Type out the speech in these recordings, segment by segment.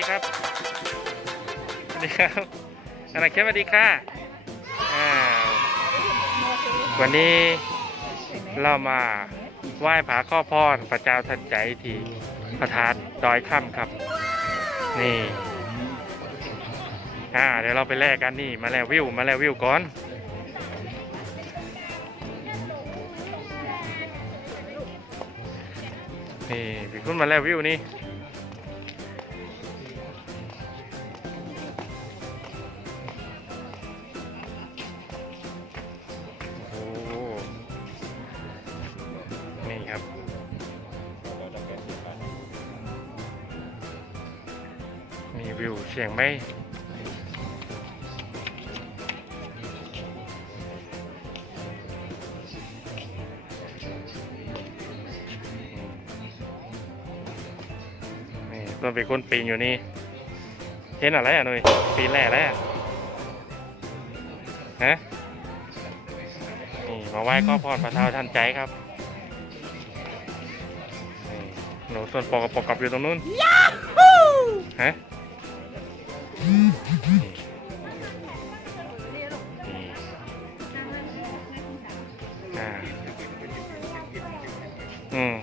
ดีครับ สวัสดีครับอนาเข้มสวัสดีค่ะอ่าวันนี้เรามาไหว้ผาข้อพรพระเจ้าทันใจที่พระธาตุดอยค่ำครับ นี่ อ่า เดี๋ยวเราไปแลกกันนี่มาแล้ววิว มาแล้ววิวก่อนนี่พี่คุณมาแล้ววิวนี่ มีวิวเชียงไหมนี่ต้นเป็นคนปีนอยู่นี่ เห็นอะไรอะหนุ่ยปีนแร่แล้วอะฮะ นี่มาไหว้ก็พรพระเท้าท่านใจครับนี่หนูส่วนปอกกับปอกกับอยู่ตรงนู้น ฮะนี่นี่ อ่าอืม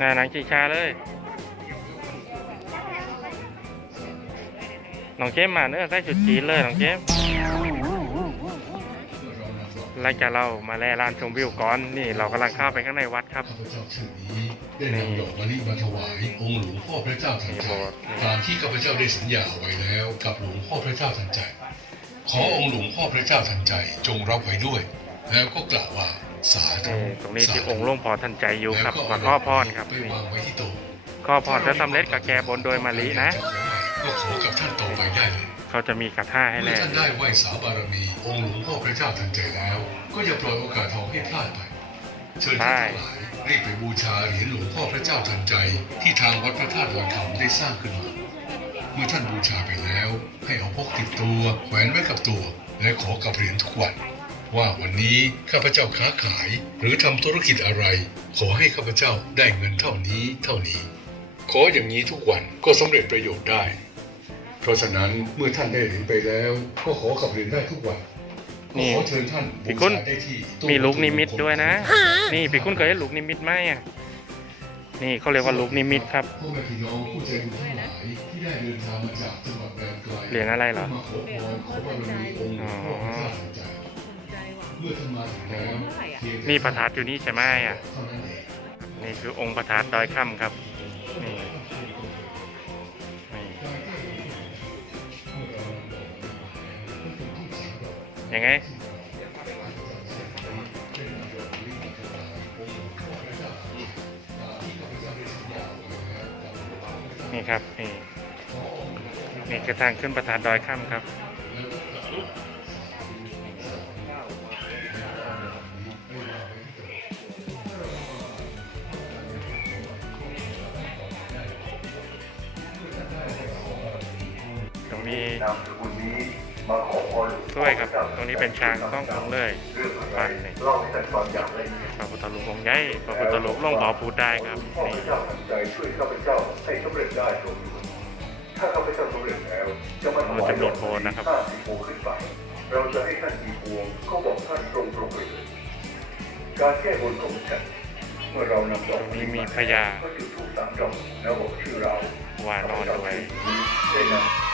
น่าหนังจีชาเลย น้องเจมมาเนื้อใส่ชุดจีนเลย น้องเจม หลังจากเรามาแลร้านชมวิวก่อนนี่เรากำลังเข้าไปข้างในวัดครับข้าพเจ้าชื่อนี้ได้นำดอกมะลิมาถวายองค์หลวงพ่อพระเจ้าทันใจตามที่ข้าพเจ้าได้สัญญาเอาไว้แล้ว กับหลวงพ่อพระเจ้าทันใจ ขอองค์หลวงพ่อพระเจ้าทันใจ จงรับไว้ด้วย แล้วก็กล่าวว่าสาธุนี่ตรงนี้ที่องค์หลวงพ่อทันใจอยู่ครับแล้วก็มาข้อพรครับไปนี่วางไว้ที่โต๊ะข้อพรจะสำเร็จกับแกบนโดยมะลินะก็ขอกับท่านต่อไปได้ เลยเขาจะมีกระท่าให้เมื่อแลท่านได้ไหว้สาบารมี องค์หลวงพ่อพระเจ้าทันใจแล้ว ก็อย่าปล่อยโอกาสทองให้พลาดไป เชิญท่านทั้งหลายรีบไปบูชาเหรียญหลวงพ่อพระเจ้าทันใจ ที่ทางวัดพระธาตุดอยคำได้สร้างขึ้นมา เมื่อท่านบูชาไปแล้ว ให้เอาพกติดตัวแขวนไว้กับตัว และขอกับเหรียญทุกวันว่าวันนี้ข้าพเจ้าค้าขายหรือทำธุรกิจอะไร ขอให้ข้าพเจ้าได้เงินเท่านี้เท่านี้ ขออย่างนี้ทุกวันก็สำเร็จประโยชน์ได้ เพราะฉะนั้นเมื่อท่านได้เหรียญไปแล้ว ก็ขอกับเหรียญได้ทุกวันนี่ ขอเชิญท่านพี่คุณบูชาได้ที่ตู้มีลูกนิมิตด้วยนะ นี่พี่คุณเคยเห็นลูกนิมิตไหมอะนี่เขาเรียกว่าลูกนิมิตครับพ่อแม่พี่น้องผู้ใจบุญทั้งหลายที่ได้เดินทางมาจากจังหวัดแดนไกลเหรียญอะไรเหรอมาขอพรขอบารมีองค์หลวงพ่อพระเจ้าทันใจเมื่อท่านมาถึงแล้วเพียงแต่นี่ประทัดอยู่นี่ใช่ไหมอะเท่านั้นเองนี่คือองค์ประทัดดอยค่ำครับ ยังไงนี่ครับนี่นี่คือทางขึ้นประธานดอยค่ำครับตรงนี้ นามสกุลนี้มาขอพรด้วยครับตรงนี้เป็นช้างต้องของเลยเรื่องอะไรฟันนี่เล่าให้ท่านฟังอย่างละเอียดพระพุทธรูปองค์ใหญ่พระพุทธรูปหลวงพ่อพูดได้ครับพ่อพนี่ระเจ้าทันใจช่วยข้าพเจ้าให้สำเร็จได้ตรงนี้ถ้าข้าพเจ้าสำเร็จแล้วจะมาถวายมันจะมีโพลนะครับห้าสิบโพลขึ้นไปเราจะให้ท่านกี่พวงก็บอกท่านตรงตรงๆไปเลยการแก้บนของฉันเมื่อเรานำดอกตรงนี้มีพญาก็จุดธูปสามดอกแล้วบอกชื่อเราว่านอนด้วยได้นำ